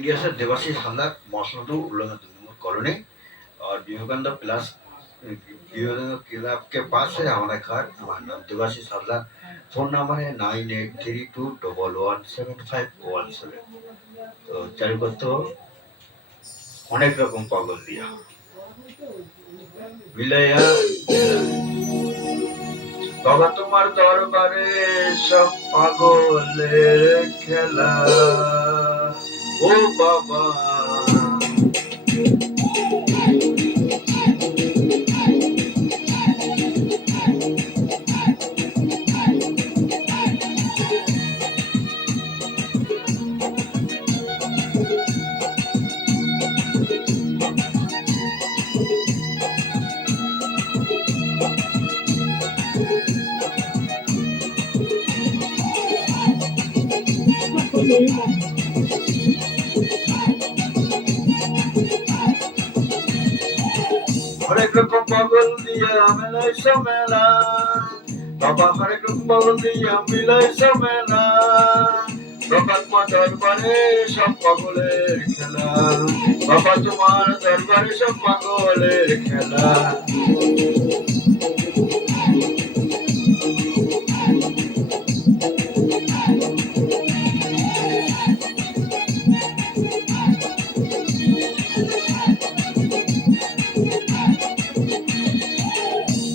India से देवाशीष हालदार मसनदू उल्लंघन colony और विवेकानंद प्लस विवेकानंद क्लब के पास है हमारा घर। हमारा नाम देवाशीष हालदार। फोन नंबर है 9832117517। तो चालू करते हो অনেক রকম পাগল দিয়া মিলাইয়া বাবা তোমার দরবারে সব পাগলের খেলা। ও বাবা হরেক রকম পাগল দিয়া মিলাইছ মেলা। বাবা হরেক রকম পাগল দিয়া মিলাইছ মেলা। বাবা তোমার দরবারে সব পাগলের খেলা। বাবা তোমার দরবারে সব পাগলের খেলা।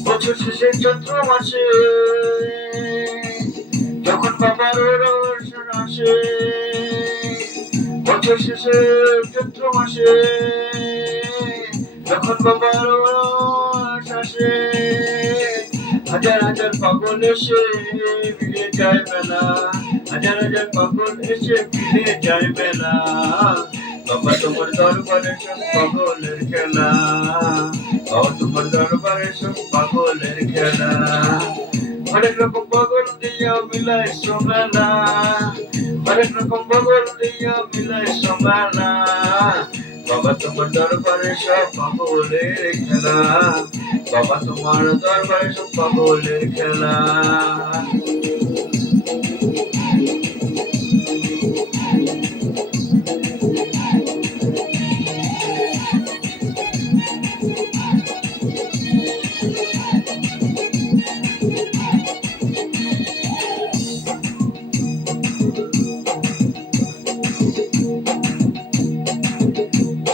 বছর শেষে চৈত্র মাসে যখন বাবার রোশন আসে। বছর শেষে চৈত্র মাসে যখন বাবার রোশ আসে। হাজার হাজার পাগল এসে মিলে যায় মেলা। হাজার হাজার পাগল এসে মিলে যায় মেলা। বাবা তোমার দরবারে সব পাগলের খেলা। বাবা তোমার দরবারে সব পাগলের খেলা। হরেক রকম পাগল দিয়া মিলাইছ মেলা। হরেক রকম পাগল দিয়া মিলাইছ মেলা। বাবা তোমার দরবারে সব পাগলের খেলা। বাবা তোমার দরবারে সব পাগলের খেলা।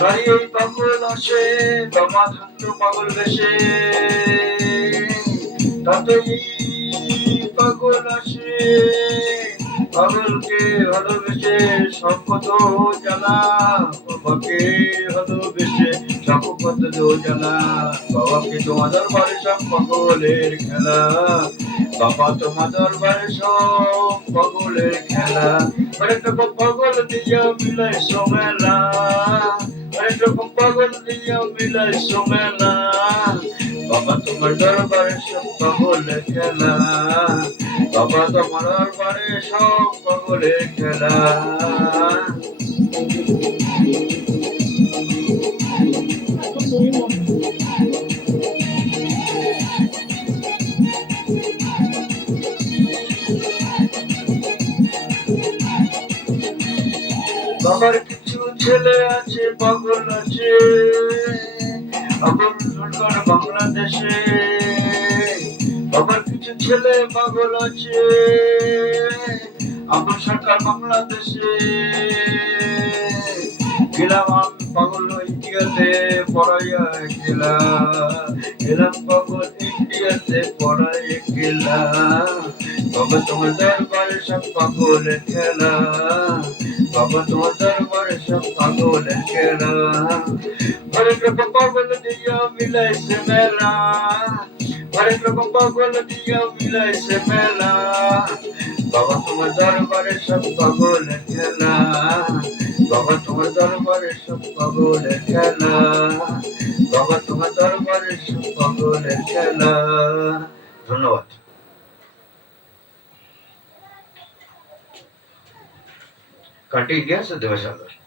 দাঁড়িয়ে পাগল আসে বাবা থাকতো পাগল বেশে। তাতেই পাগল আসে পাগলকে ভালোবেসে সব কত জ্বালা। বাবাকে ভালোবেসে সব কত জ্বালা। বাবাকে তোমার দরবারে সব পাগলের খেলা। বাবা তোমার দরবারে সব পাগলের খেলা। হরেক রকম পাগল দিয়া মিলাইছ মেলা। হরেক রকম পাগল দিয়া মিলাইছ মেলা। বাবা তোমার দরবারে সব পাগলের খেলা। বাবা তোমার দরবারে সব পাগলের খেলা। বাবার কিছু ছেলে আছে পাগল আছে আবুল সরকার বাংলাদেশে। বাবার কিছু ছেলে পাগল আছে আবুল সরকার বাংলাদেশে। গেলাম পাগল ইন্ডিয়াতে পড়াইয়া গেলা। গেলাম পাগল ইন্ডিয়াতে পড়াইয়া গেলা। বাবা তোমার দরবারে সব পাগলের খেলা। বাবা তোমার দরবারে সব পাগলের খেলা। হরেক রকম পাগল দিয়া মিলাইছে মেলা। হরেক রকম পাগল দিয়া মিলাইছে মেলা। বাবা তোমার দরবারে সব পাগলের খেলা। বাবা তোমার দরবারে সব পাগলের খেলা। বাবা তোমার দরবারে সব পাগলের খেলা। ধন্যবাদ। কান্ট্রি ইন্ডিয়া से देवाशीष हालदार।